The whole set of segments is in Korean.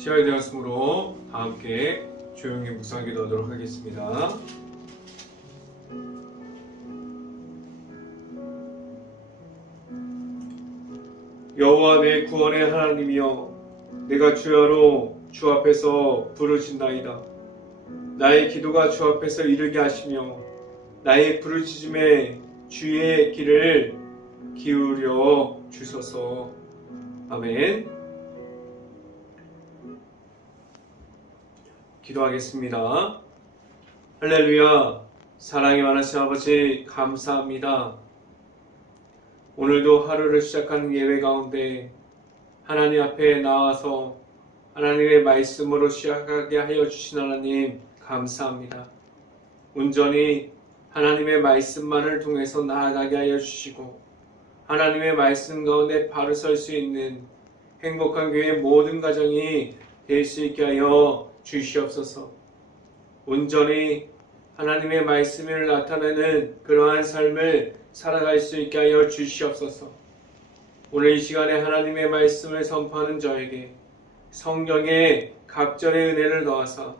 시간이 되었으므로 다 함께 조용히 묵상기도 하도록 하겠습니다. 여호와 내 구원의 하나님이여, 내가 주야로 주 앞에서 부르짖나이다. 나의 기도가 주 앞에서 이르게 하시며 나의 부르짖음에 주의 귀를 기울여 주소서. 아멘. 기도하겠습니다. 할렐루야. 사랑이 많으신 아버지 감사합니다. 오늘도 하루를 시작하는 예배 가운데 하나님 앞에 나와서 하나님의 말씀으로 시작하게 하여 주신 하나님 감사합니다. 온전히 하나님의 말씀만을 통해서 나아가게 하여 주시고 하나님의 말씀 가운데 바로 설 수 있는 행복한 교회 모든 가정이 될 수 있게 하여 주시옵소서. 온전히 하나님의 말씀을 나타내는 그러한 삶을 살아갈 수 있게 하여 주시옵소서. 오늘 이 시간에 하나님의 말씀을 선포하는 저에게 성령의 갑절의 은혜를 더하사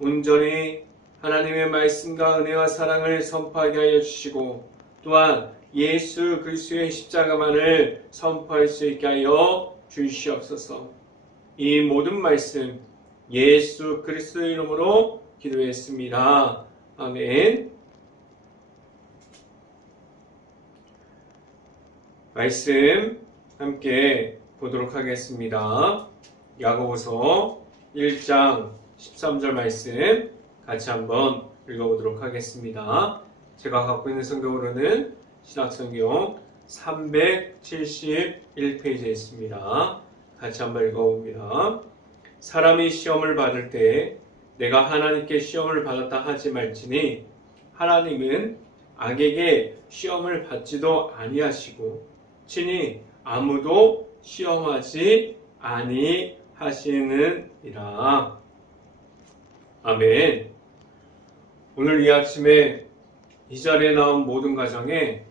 온전히 하나님의 말씀과 은혜와 사랑을 선포하게 하여 주시고 또한 예수 그리스도의 십자가만을 선포할 수 있게 하여 주시옵소서. 이 모든 말씀 예수 그리스도의 이름으로 기도했습니다. 아멘. 말씀 함께 보도록 하겠습니다. 야고보서 1장 13절 말씀 같이 한번 읽어보도록 하겠습니다. 제가 갖고 있는 성경으로는 신약성경 371페이지에 있습니다. 같이 한번 읽어봅니다. 사람이 시험을 받을 때 내가 하나님께 시험을 받았다 하지 말지니 하나님은 악에게 시험을 받지도 아니하시고 친히 아무도 시험하지 아니하시느니라. 아멘. 오늘 이 아침에 이 자리에 나온 모든 가정에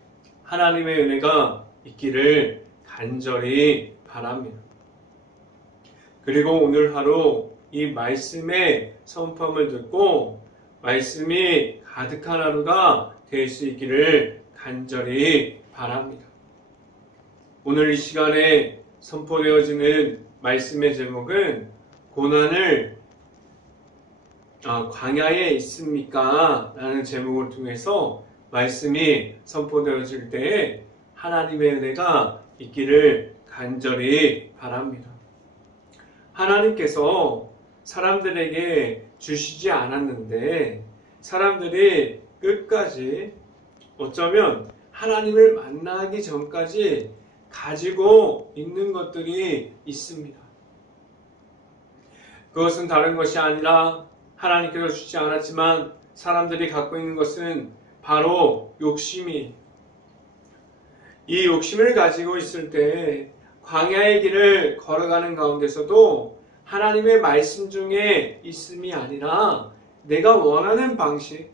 하나님의 은혜가 있기를 간절히 바랍니다. 그리고 오늘 하루 이 말씀의 선포함을 듣고 말씀이 가득한 하루가 될 수 있기를 간절히 바랍니다. 오늘 이 시간에 선포되어지는 말씀의 제목은 고난을 광야에 있습니까? 라는 제목을 통해서 말씀이 선포되어질 때에 하나님의 은혜가 있기를 간절히 바랍니다. 하나님께서 사람들에게 주시지 않았는데 사람들이 끝까지 어쩌면 하나님을 만나기 전까지 가지고 있는 것들이 있습니다. 그것은 다른 것이 아니라 하나님께서 주지 않았지만 사람들이 갖고 있는 것은 바로 욕심이, 이 욕심을 가지고 있을 때 광야의 길을 걸어가는 가운데서도 하나님의 말씀 중에 있음이 아니라 내가 원하는 방식,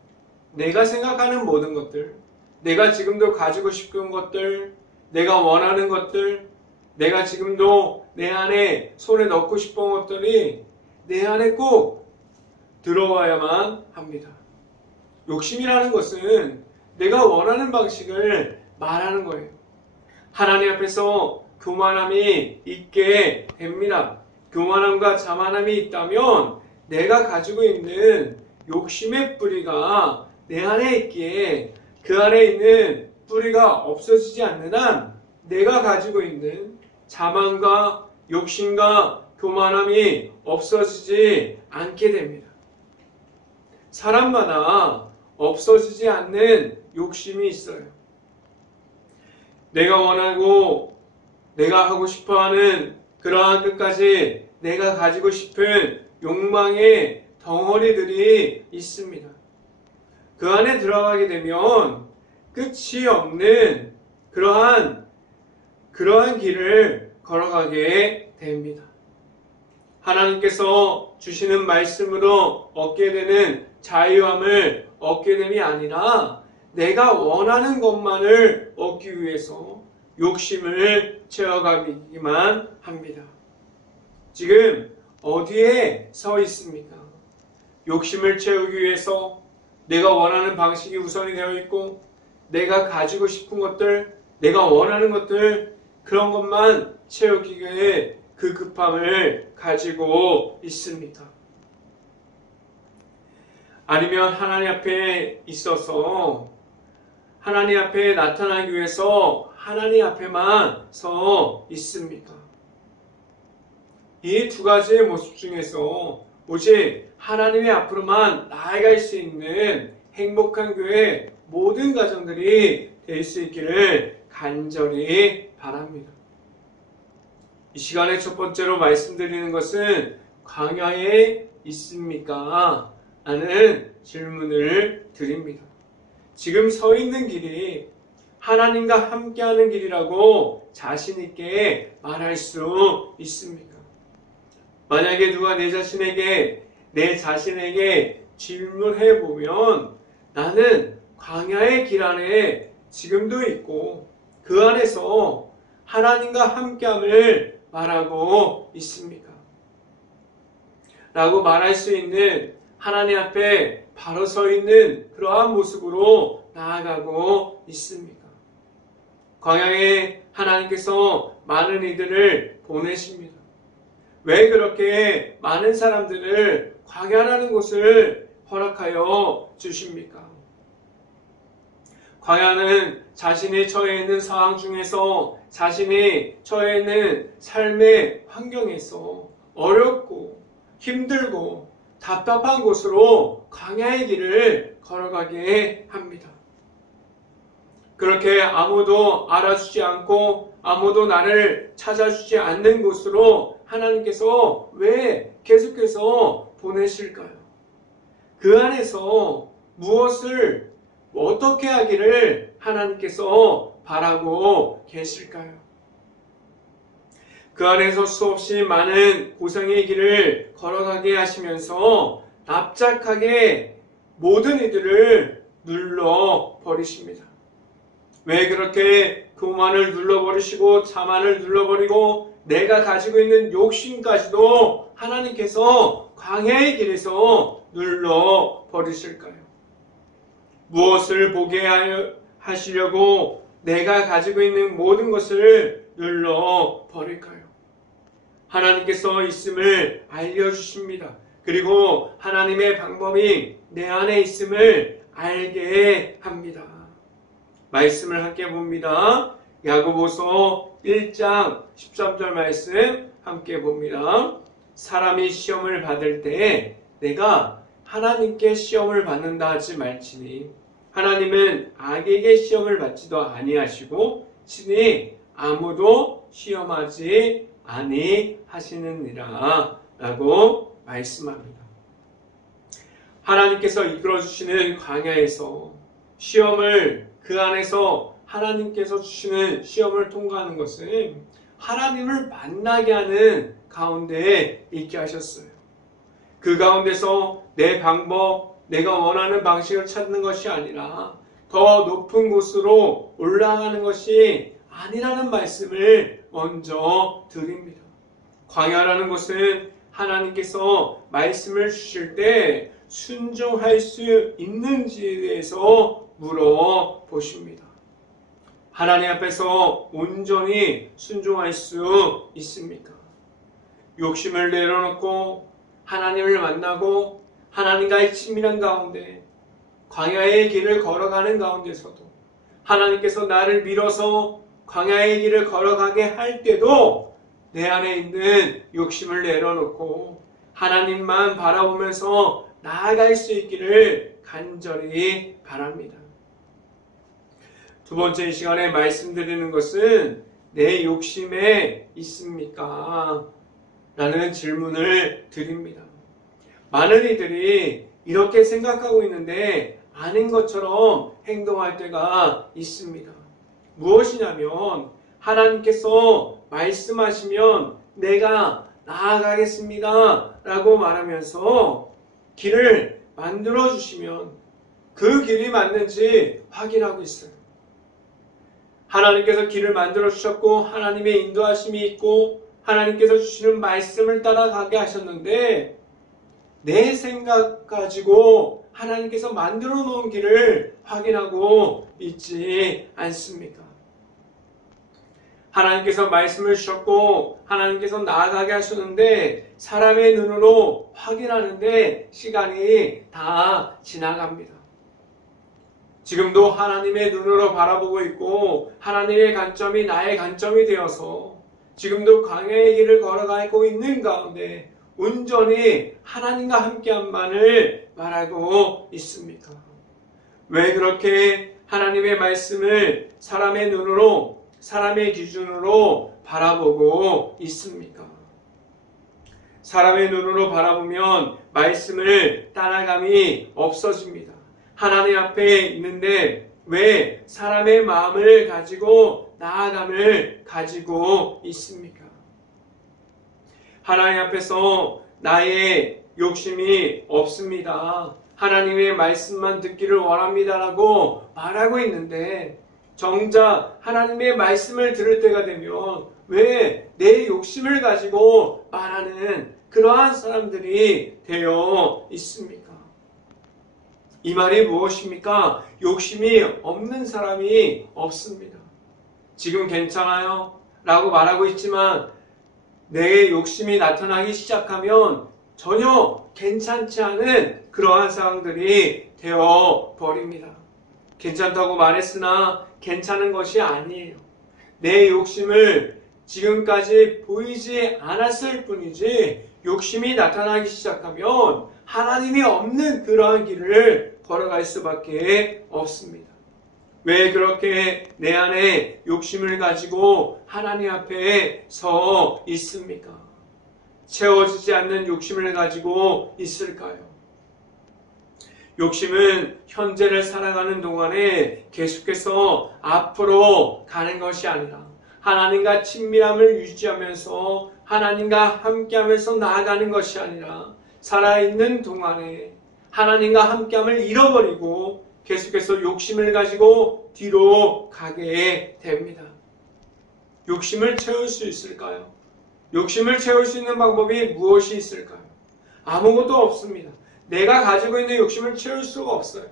내가 생각하는 모든 것들, 내가 지금도 가지고 싶은 것들, 내가 원하는 것들, 내가 지금도 내 안에 손에 넣고 싶은 것들이 내 안에 꼭 들어와야만 합니다. 욕심이라는 것은 내가 원하는 방식을 말하는 거예요. 하나님 앞에서 교만함이 있게 됩니다. 교만함과 자만함이 있다면 내가 가지고 있는 욕심의 뿌리가 내 안에 있기에 그 안에 있는 뿌리가 없어지지 않는 한 내가 가지고 있는 자만과 욕심과 교만함이 없어지지 않게 됩니다. 사람마다 없어지지 않는 욕심이 있어요. 내가 원하고 내가 하고 싶어하는 그러한 끝까지 내가 가지고 싶은 욕망의 덩어리들이 있습니다. 그 안에 들어가게 되면 끝이 없는 그러한 길을 걸어가게 됩니다. 하나님께서 주시는 말씀으로 얻게 되는 자유함을 얻게 됨이 아니라 내가 원하는 것만을 얻기 위해서 욕심을 채워가기만 합니다. 지금 어디에 서 있습니까? 욕심을 채우기 위해서 내가 원하는 방식이 우선이 되어 있고 내가 가지고 싶은 것들, 내가 원하는 것들 그런 것만 채우기 위해 그 급함을 가지고 있습니까? 아니면 하나님 앞에 있어서 하나님 앞에 나타나기 위해서 하나님 앞에만 서 있습니까? 이 두 가지의 모습 중에서 오직 하나님의 앞으로만 나아갈 수 있는 행복한 교회 모든 가정들이 될 수 있기를 간절히 바랍니다. 이 시간에 첫 번째로 말씀드리는 것은 광야에 있습니까? 라는 질문을 드립니다. 지금 서 있는 길이 하나님과 함께하는 길이라고 자신 있게 말할 수 있습니까? 만약에 누가 내 자신에게 질문해 보면 나는 광야의 길 안에 지금도 있고 그 안에서 하나님과 함께함을 말하고 있습니까? 라고 말할 수 있는 하나님 앞에 바로 서 있는 그러한 모습으로 나아가고 있습니까? 광야에 하나님께서 많은 이들을 보내십니다. 왜 그렇게 많은 사람들을 광야라는 곳을 허락하여 주십니까? 광야는 자신이 처해 있는 상황 중에서 자신이 처해 있는 삶의 환경에서 어렵고 힘들고 답답한 곳으로 광야의 길을 걸어가게 합니다. 그렇게 아무도 알아주지 않고 아무도 나를 찾아주지 않는 곳으로 하나님께서 왜 계속해서 보내실까요? 그 안에서 무엇을 어떻게 하기를 하나님께서 바라고 계실까요? 그 안에서 수없이 많은 고생의 길을 걸어가게 하시면서 납작하게 모든 이들을 눌러버리십니다. 왜 그렇게 교만을 눌러버리시고 자만을 눌러버리고 내가 가지고 있는 욕심까지도 하나님께서 광야의 길에서 눌러버리실까요? 무엇을 보게 하시려고 내가 가지고 있는 모든 것을 눌러버릴까요? 하나님께서 있음을 알려주십니다. 그리고 하나님의 방법이 내 안에 있음을 알게 합니다. 말씀을 함께 봅니다. 야고보서 1장 13절 말씀 함께 봅니다. 사람이 시험을 받을 때 내가 하나님께 시험을 받는다 하지 말지니 하나님은 악에게 시험을 받지도 아니하시고 친히 아무도 시험하지 아니하시느니라 라고 말씀합니다. 하나님께서 이끌어주시는 광야에서 시험을 그 안에서 하나님께서 주시는 시험을 통과하는 것은 하나님을 만나게 하는 가운데에 있게 하셨어요. 그 가운데서 내 방법, 내가 원하는 방식을 찾는 것이 아니라 더 높은 곳으로 올라가는 것이 아니라는 말씀을 먼저 드립니다. 광야라는 것은 하나님께서 말씀을 주실 때 순종할 수 있는지에 대해서 물어보십니다. 하나님 앞에서 온전히 순종할 수 있습니까? 욕심을 내려놓고 하나님을 만나고 하나님과의 친밀한 가운데 광야의 길을 걸어가는 가운데서도 하나님께서 나를 밀어서 광야의 길을 걸어가게 할 때도 내 안에 있는 욕심을 내려놓고 하나님만 바라보면서 나아갈 수 있기를 간절히 바랍니다. 두 번째 시간에 말씀드리는 것은 내 욕심에 있습니까? 라는 질문을 드립니다. 많은 이들이 이렇게 생각하고 있는데 아닌 것처럼 행동할 때가 있습니다. 무엇이냐면 하나님께서 말씀하시면 내가 나아가겠습니다 라고 말하면서 길을 만들어 주시면 그 길이 맞는지 확인하고 있어요. 하나님께서 길을 만들어 주셨고 하나님의 인도하심이 있고 하나님께서 주시는 말씀을 따라가게 하셨는데 내 생각 가지고 하나님께서 만들어 놓은 길을 확인하고 있지 않습니까? 하나님께서 말씀을 주셨고 하나님께서 나아가게 하셨는데 사람의 눈으로 확인하는데 시간이 다 지나갑니다. 지금도 하나님의 눈으로 바라보고 있고 하나님의 관점이 나의 관점이 되어서 지금도 광야의 길을 걸어가고 있는 가운데 온전히 하나님과 함께한만을 말하고 있습니까? 왜 그렇게 하나님의 말씀을 사람의 눈으로 사람의 기준으로 바라보고 있습니까? 사람의 눈으로 바라보면 말씀을 따라감이 없어집니다. 하나님 앞에 있는데 왜 사람의 마음을 가지고 나아감을 가지고 있습니까? 하나님 앞에서 나의 욕심이 없습니다. 하나님의 말씀만 듣기를 원합니다라고 말하고 있는데 정작 하나님의 말씀을 들을 때가 되면 왜 내 욕심을 가지고 말하는 그러한 사람들이 되어 있습니까? 이 말이 무엇입니까? 욕심이 없는 사람이 없습니다. 지금 괜찮아요? 라고 말하고 있지만 내 욕심이 나타나기 시작하면 전혀 괜찮지 않은 그러한 상황들이 되어 버립니다. 괜찮다고 말했으나 괜찮은 것이 아니에요. 내 욕심을 지금까지 보이지 않았을 뿐이지 욕심이 나타나기 시작하면 하나님이 없는 그러한 길을 걸어갈 수밖에 없습니다. 왜 그렇게 내 안에 욕심을 가지고 하나님 앞에 서 있습니까? 채워지지 않는 욕심을 가지고 있을까요? 욕심은 현재를 살아가는 동안에 계속해서 앞으로 가는 것이 아니라 하나님과 친밀함을 유지하면서 하나님과 함께하면서 나아가는 것이 아니라 살아있는 동안에 하나님과 함께함을 잃어버리고 계속해서 욕심을 가지고 뒤로 가게 됩니다. 욕심을 채울 수 있을까요? 욕심을 채울 수 있는 방법이 무엇이 있을까요? 아무것도 없습니다. 내가 가지고 있는 욕심을 채울 수가 없어요.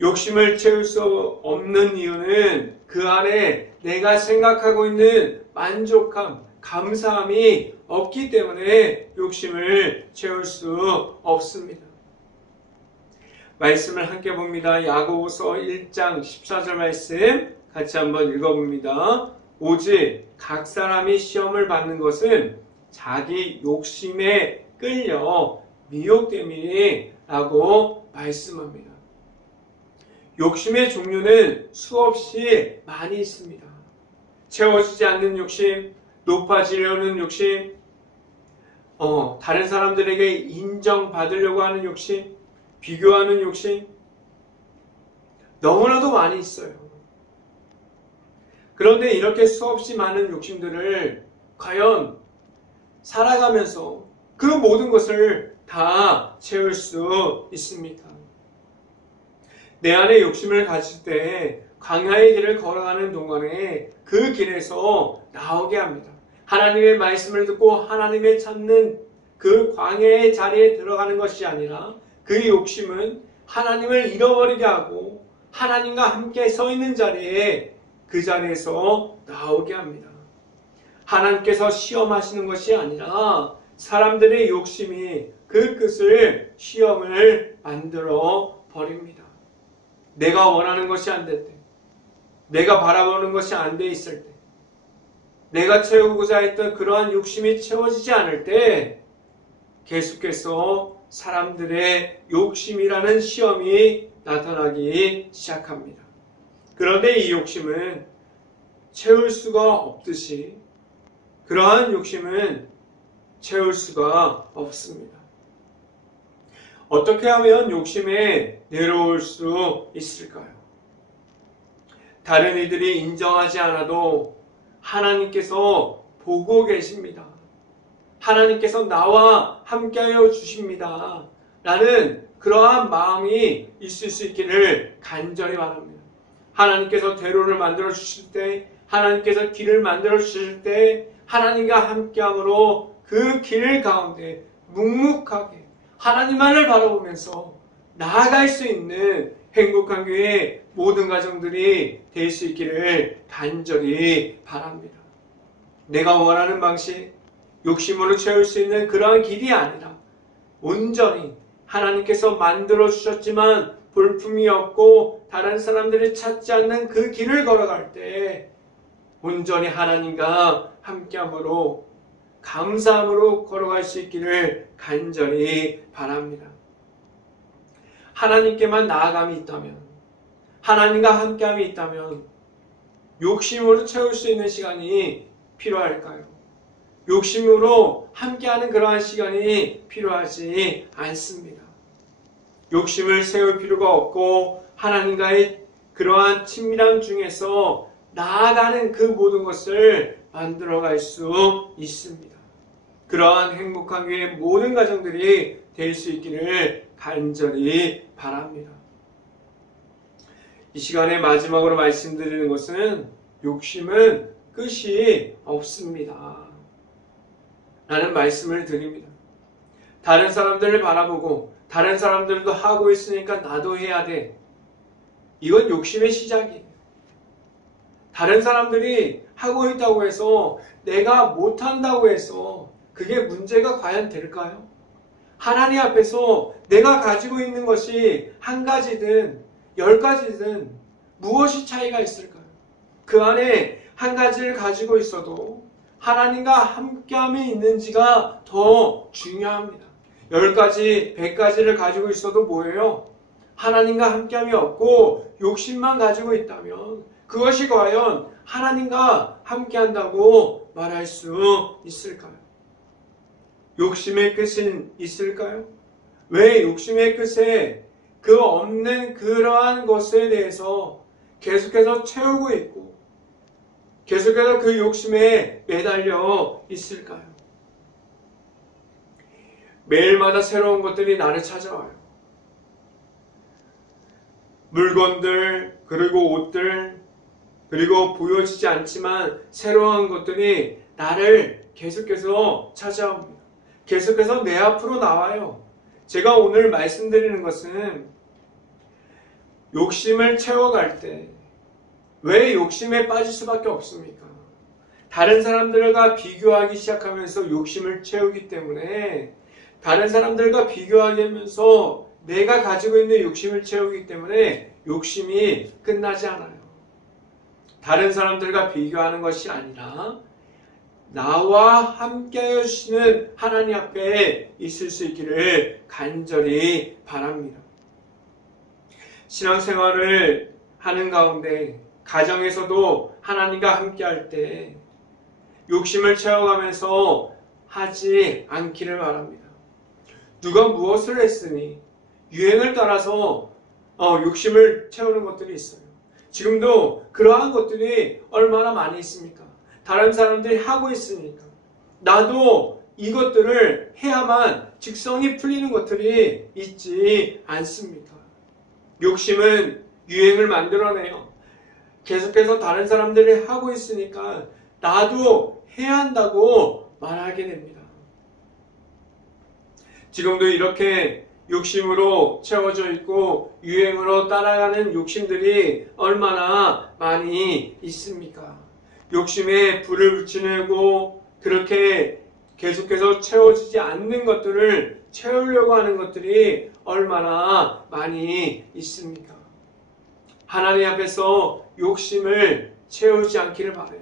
욕심을 채울 수 없는 이유는 그 안에 내가 생각하고 있는 만족함, 감사함이 없기 때문에 욕심을 채울 수 없습니다. 말씀을 함께 봅니다. 야고보서 1장 14절 말씀 같이 한번 읽어봅니다. 오직 각 사람이 시험을 받는 것은 자기 욕심에 끌려 미혹됨이라고 말씀합니다. 욕심의 종류는 수없이 많이 있습니다. 채워지지 않는 욕심, 높아지려는 욕심, 다른 사람들에게 인정받으려고 하는 욕심, 비교하는 욕심, 너무나도 많이 있어요. 그런데 이렇게 수없이 많은 욕심들을 과연 살아가면서 그 모든 것을 다 채울 수 있습니까? 내 안에 욕심을 가질 때 광야의 길을 걸어가는 동안에 그 길에서 나오게 합니다. 하나님의 말씀을 듣고 하나님의 찾는 그 광야의 자리에 들어가는 것이 아니라 그 욕심은 하나님을 잃어버리게 하고 하나님과 함께 서 있는 자리에 그 자리에서 나오게 합니다. 하나님께서 시험하시는 것이 아니라 사람들의 욕심이 그 끝을 시험을 만들어 버립니다. 내가 원하는 것이 안 될 때, 내가 바라보는 것이 안 돼 있을 때, 내가 채우고자 했던 그러한 욕심이 채워지지 않을 때 계속해서 사람들의 욕심이라는 시험이 나타나기 시작합니다. 그런데 이 욕심은 채울 수가 없듯이 그러한 욕심은 채울 수가 없습니다. 어떻게 하면 욕심에 내려올 수 있을까요? 다른 이들이 인정하지 않아도 하나님께서 보고 계십니다. 하나님께서 나와 함께하여 주십니다. 라는 그러한 마음이 있을 수 있기를 간절히 바랍니다. 하나님께서 대로를 만들어 주실 때, 하나님께서 길을 만들어 주실 때 하나님과 함께함으로 그 길 가운데 묵묵하게 하나님만을 바라보면서 나아갈 수 있는 행복한 교회 모든 가정들이 될 수 있기를 간절히 바랍니다. 내가 원하는 방식, 욕심으로 채울 수 있는 그러한 길이 아니라 온전히 하나님께서 만들어 주셨지만 볼품이 없고 다른 사람들이 찾지 않는 그 길을 걸어갈 때 온전히 하나님과 함께함으로 감사함으로 걸어갈 수 있기를 간절히 바랍니다. 하나님께만 나아감이 있다면, 하나님과 함께함이 있다면 욕심으로 채울 수 있는 시간이 필요할까요? 욕심으로 함께하는 그러한 시간이 필요하지 않습니다. 욕심을 세울 필요가 없고 하나님과의 그러한 친밀함 중에서 나아가는 그 모든 것을 만들어갈 수 있습니다. 그러한 행복한 교회 모든 가정들이 될 수 있기를 간절히 바랍니다. 이 시간에 마지막으로 말씀드리는 것은 욕심은 끝이 없습니다. 라는 말씀을 드립니다. 다른 사람들을 바라보고 다른 사람들도 하고 있으니까 나도 해야 돼. 이건 욕심의 시작이에요. 다른 사람들이 하고 있다고 해서 내가 못한다고 해서 그게 문제가 과연 될까요? 하나님 앞에서 내가 가지고 있는 것이 한 가지든 10가지든 무엇이 차이가 있을까요? 그 안에 한 가지를 가지고 있어도 하나님과 함께함이 있는지가 더 중요합니다. 10가지, 100가지를 가지고 있어도 뭐예요? 하나님과 함께함이 없고 욕심만 가지고 있다면 그것이 과연 하나님과 함께한다고 말할 수 있을까요? 욕심의 끝은 있을까요? 왜 욕심의 끝에 그 없는 그러한 것에 대해서 계속해서 채우고 있고 계속해서 그 욕심에 매달려 있을까요? 매일마다 새로운 것들이 나를 찾아와요. 물건들, 그리고 옷들, 그리고 보여지지 않지만 새로운 것들이 나를 계속해서 찾아옵니다. 계속해서 내 앞으로 나와요. 제가 오늘 말씀드리는 것은 욕심을 채워갈 때 왜 욕심에 빠질 수밖에 없습니까? 다른 사람들과 비교하기 시작하면서 욕심을 채우기 때문에 다른 사람들과 비교하게 하면서 내가 가지고 있는 욕심을 채우기 때문에 욕심이 끝나지 않아요. 다른 사람들과 비교하는 것이 아니라 나와 함께하여 주시는 하나님 앞에 있을 수 있기를 간절히 바랍니다. 신앙생활을 하는 가운데 가정에서도 하나님과 함께할 때 욕심을 채워가면서 하지 않기를 바랍니다. 누가 무엇을 했으니 유행을 따라서 욕심을 채우는 것들이 있어요. 지금도 그러한 것들이 얼마나 많이 있습니까? 다른 사람들이 하고 있으니까 나도 이것들을 해야만 직성이 풀리는 것들이 있지 않습니까? 욕심은 유행을 만들어내요. 계속해서 다른 사람들이 하고 있으니까 나도 해야 한다고 말하게 됩니다. 지금도 이렇게 욕심으로 채워져 있고 유행으로 따라가는 욕심들이 얼마나 많이 있습니까? 욕심에 불을 붙이려고 그렇게 계속해서 채워지지 않는 것들을 채우려고 하는 것들이 얼마나 많이 있습니까? 하나님 앞에서 욕심을 채우지 않기를 바라요.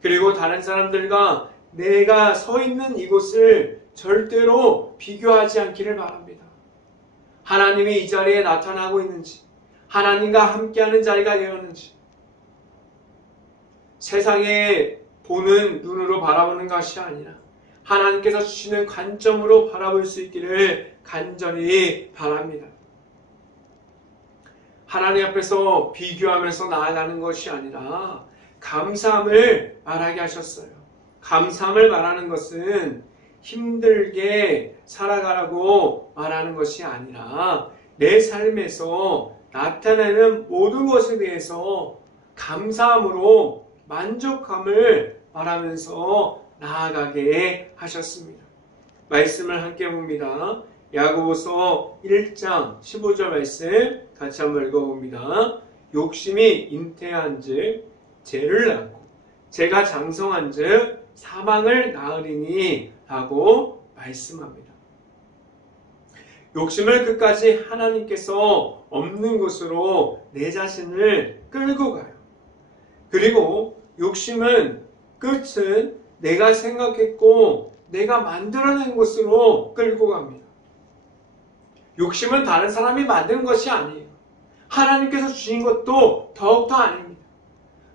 그리고 다른 사람들과 내가 서 있는 이곳을 절대로 비교하지 않기를 바랍니다. 하나님이 이 자리에 나타나고 있는지, 하나님과 함께하는 자리가 되었는지, 세상에 보는 눈으로 바라보는 것이 아니라 하나님께서 주시는 관점으로 바라볼 수 있기를 간절히 바랍니다. 하나님 앞에서 비교하면서 나아가는 것이 아니라 감사함을 말하게 하셨어요. 감사함을 말하는 것은 힘들게 살아가라고 말하는 것이 아니라 내 삶에서 나타내는 모든 것에 대해서 감사함으로 만족함을 바라면서 나아가게 하셨습니다. 말씀을 함께 봅니다. 야고보서 1장 15절 말씀 같이 한번 읽어봅니다. 욕심이 잉태한즉 죄를 낳고 죄가 장성한즉 사망을 낳으리니 라고 말씀합니다. 욕심을 끝까지 하나님께서 없는 곳으로 내 자신을 끌고 가요. 그리고 욕심은 끝은 내가 생각했고 내가 만들어낸 곳으로 끌고 갑니다. 욕심은 다른 사람이 만든 것이 아니에요. 하나님께서 주신 것도 더욱더 아닙니다.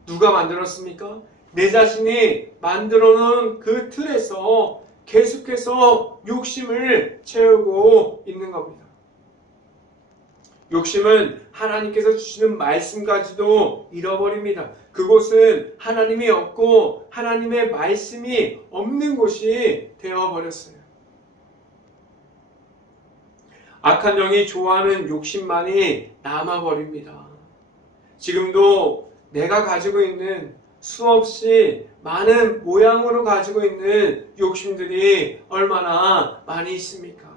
누가 만들었습니까? 내 자신이 만들어 놓은 그 틀에서 계속해서 욕심을 채우고 있는 겁니다. 욕심은 하나님께서 주시는 말씀까지도 잃어버립니다. 그곳은 하나님이 없고 하나님의 말씀이 없는 곳이 되어버렸어요. 악한 영이 좋아하는 욕심만이 남아버립니다. 지금도 내가 가지고 있는 수없이 많은 모양으로 가지고 있는 욕심들이 얼마나 많이 있습니까?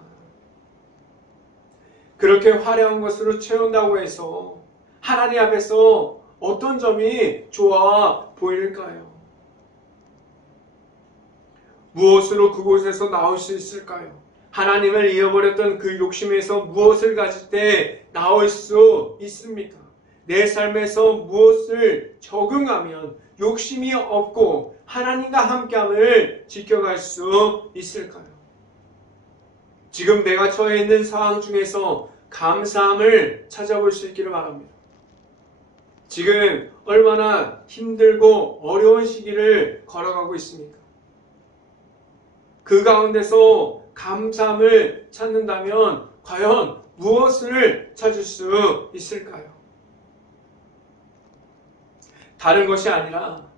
그렇게 화려한 것으로 채운다고 해서 하나님 앞에서 어떤 점이 좋아 보일까요? 무엇으로 그곳에서 나올 수 있을까요? 하나님을 잃어버렸던 그 욕심에서 무엇을 가질 때 나올 수 있습니까? 내 삶에서 무엇을 적응하면 욕심이 없고 하나님과 함께함을 지켜갈 수 있을까요? 지금 내가 처해 있는 상황 중에서 감사함을 찾아볼 수 있기를 바랍니다. 지금 얼마나 힘들고 어려운 시기를 걸어가고 있습니까? 그 가운데서 감사함을 찾는다면 과연 무엇을 찾을 수 있을까요? 다른 것이 아니라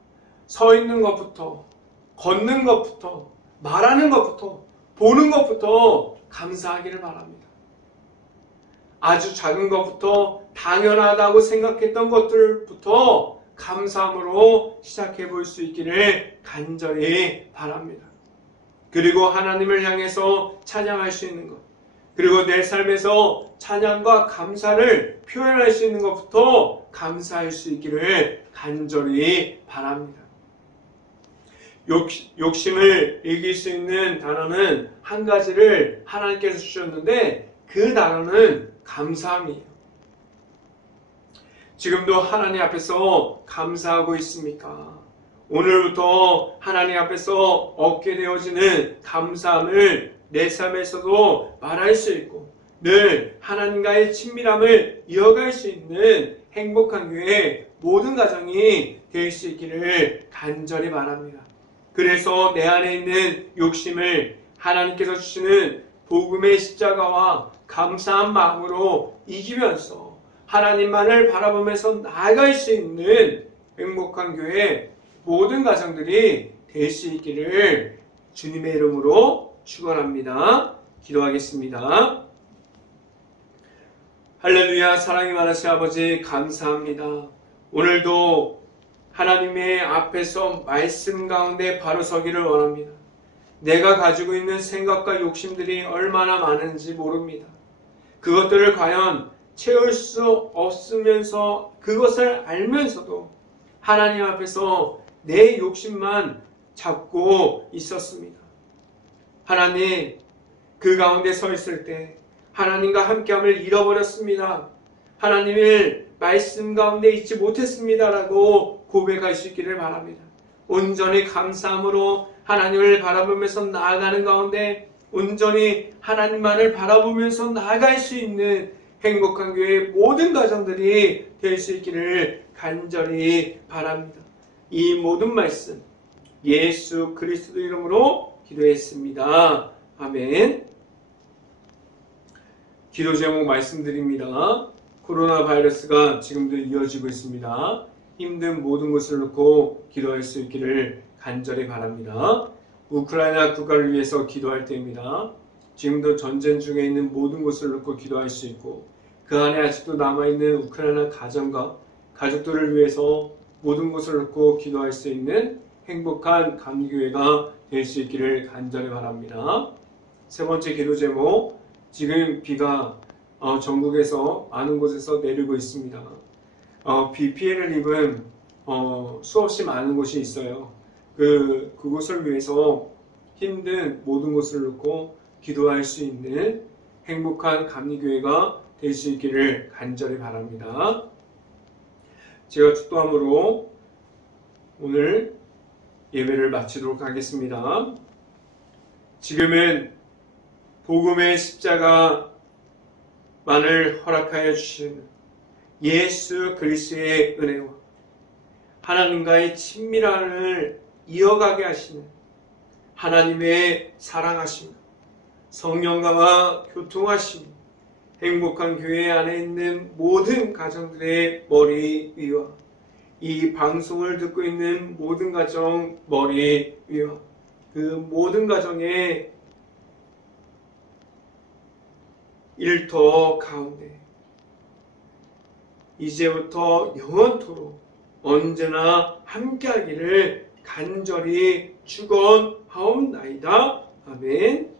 서 있는 것부터, 걷는 것부터, 말하는 것부터, 보는 것부터 감사하기를 바랍니다. 아주 작은 것부터 당연하다고 생각했던 것들부터 감사함으로 시작해 볼 수 있기를 간절히 바랍니다. 그리고 하나님을 향해서 찬양할 수 있는 것, 그리고 내 삶에서 찬양과 감사를 표현할 수 있는 것부터 감사할 수 있기를 간절히 바랍니다. 욕심을 이길 수 있는 단어는 한 가지를 하나님께서 주셨는데 그 단어는 감사함이에요. 지금도 하나님 앞에서 감사하고 있습니까? 오늘부터 하나님 앞에서 얻게 되어지는 감사함을 내 삶에서도 말할 수 있고 늘 하나님과의 친밀함을 이어갈 수 있는 행복한 교회 모든 가정이 될 수 있기를 간절히 바랍니다. 그래서 내 안에 있는 욕심을 하나님께서 주시는 복음의 십자가와 감사한 마음으로 이기면서 하나님만을 바라보면서 나아갈 수 있는 행복한 교회 모든 가정들이 될 수 있기를 주님의 이름으로 축원합니다. 기도하겠습니다. 할렐루야. 사랑이 많으신 아버지 감사합니다. 오늘도 하나님의 앞에서 말씀 가운데 바로 서기를 원합니다. 내가 가지고 있는 생각과 욕심들이 얼마나 많은지 모릅니다. 그것들을 과연 채울 수 없으면서 그것을 알면서도 하나님 앞에서 내 욕심만 잡고 있었습니다. 하나님, 그 가운데 서 있을 때 하나님과 함께함을 잃어버렸습니다. 하나님을 말씀 가운데 있지 못했습니다라고 고백할 수 있기를 바랍니다. 온전히 감사함으로 하나님을 바라보면서 나아가는 가운데 온전히 하나님만을 바라보면서 나아갈 수 있는 행복한 교회 모든 가정들이 될 수 있기를 간절히 바랍니다. 이 모든 말씀 예수 그리스도 이름으로 기도했습니다. 아멘. 기도 제목 말씀드립니다. 코로나 바이러스가 지금도 이어지고 있습니다. 힘든 모든 것을 놓고 기도할 수 있기를 간절히 바랍니다. 우크라이나 국가를 위해서 기도할 때입니다. 지금도 전쟁 중에 있는 모든 것을 놓고 기도할 수 있고 그 안에 아직도 남아있는 우크라이나 가정과 가족들을 위해서 모든 것을 놓고 기도할 수 있는 행복한 감리교회가 될 수 있기를 간절히 바랍니다. 세 번째 기도 제목, 지금 비가 전국에서 많은 곳에서 내리고 있습니다. 비 피해를 입은 수없이 많은 곳이 있어요. 그곳을 위해서 힘든 모든 것을 놓고 기도할 수 있는 행복한 감리교회가 될 수 있기를 간절히 바랍니다. 제가 축도함으로 오늘 예배를 마치도록 하겠습니다. 지금은 복음의 십자가만을 허락하여 주시는 예수 그리스도의 은혜와 하나님과의 친밀함을 이어가게 하시는 하나님의 사랑하심, 성령과 교통하심, 행복한 교회 안에 있는 모든 가정들의 머리 위와 이 방송을 듣고 있는 모든 가정 머리 위와 그 모든 가정의 일터 가운데 이제부터 영원토록 언제나 함께하기를 간절히 축원하옵나이다. 아멘.